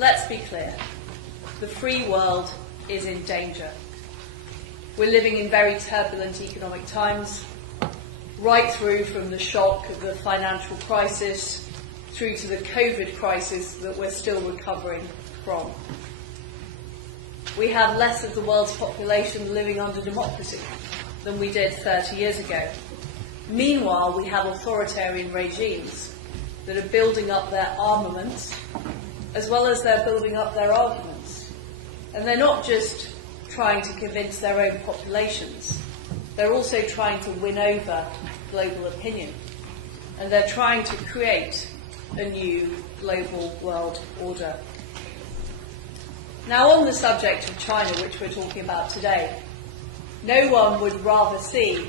Let's be clear. The free world is in danger. We're living in very turbulent economic times, right through from the shock of the financial crisis through to the COVID crisis that we're still recovering from. We have less of the world's population living under democracy than we did 30 years ago. Meanwhile, we have authoritarian regimes that are building up their armaments as well as they're building up their arguments. And they're not just trying to convince their own populations, they're also trying to win over global opinion. And they're trying to create a new global world order. Now, on the subject of China, which we're talking about today, no one would rather see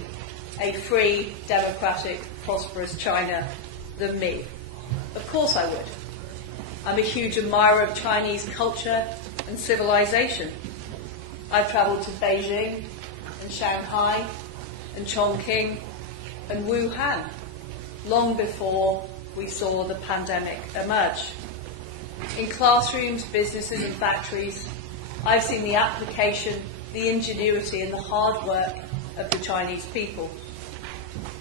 a free, democratic, prosperous China than me. Of course I would. I'm a huge admirer of Chinese culture and civilization. I've travelled to Beijing and Shanghai and Chongqing and Wuhan long before we saw the pandemic emerge. In classrooms, businesses and factories, I've seen the application, the ingenuity and the hard work of the Chinese people.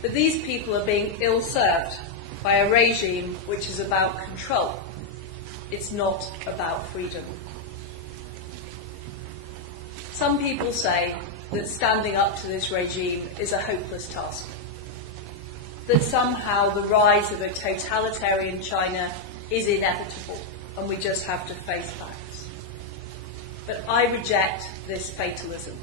But these people are being ill-served by a regime which is about control. It's not about freedom. Some people say that standing up to this regime is a hopeless task, that somehow the rise of a totalitarian China is inevitable and we just have to face facts. But I reject this fatalism.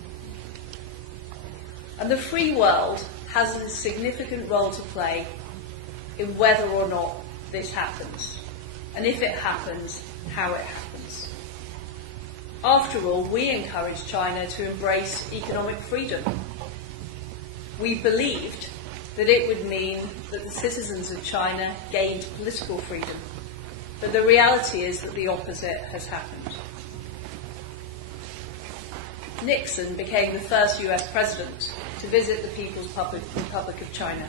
And the free world has a significant role to play in whether or not this happens, and if it happens, how it happens. After all, we encourage China to embrace economic freedom. We believed that it would mean that the citizens of China gained political freedom, but the reality is that the opposite has happened. Nixon became the first US president to visit the People's Republic of China.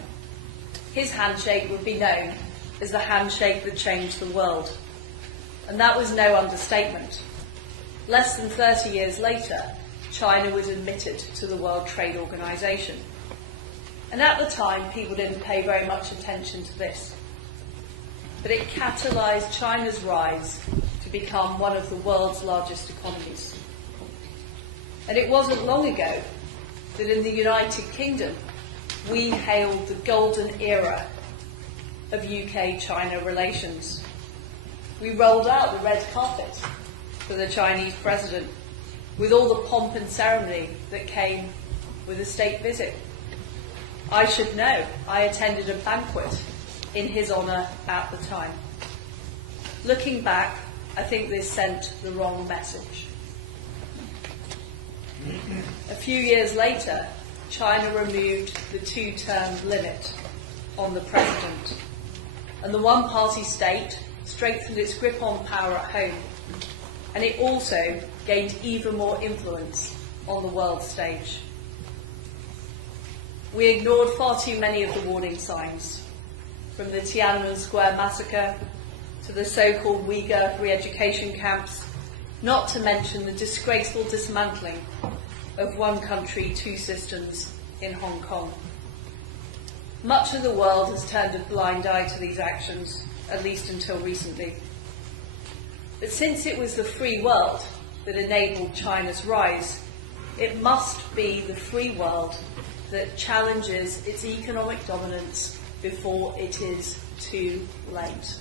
His handshake would be known as the handshake that changed the world. And that was no understatement. Less than 30 years later, China was admitted to the World Trade Organization. And at the time, people didn't pay very much attention to this. But it catalysed China's rise to become one of the world's largest economies. And it wasn't long ago that in the United Kingdom, we hailed the golden era of UK-China relations. We rolled out the red carpet for the Chinese president with all the pomp and ceremony that came with a state visit. I should know, I attended a banquet in his honour at the time. Looking back, I think this sent the wrong message. A few years later, China removed the two-term limit on the president, and the one-party state strengthened its grip on power at home, and it also gained even more influence on the world stage. We ignored far too many of the warning signs, from the Tiananmen Square massacre to the so-called Uyghur re-education camps, not to mention the disgraceful dismantling of one country, two systems in Hong Kong. Much of the world has turned a blind eye to these actions, at least until recently. But since it was the free world that enabled China's rise, it must be the free world that challenges its economic dominance before it is too late.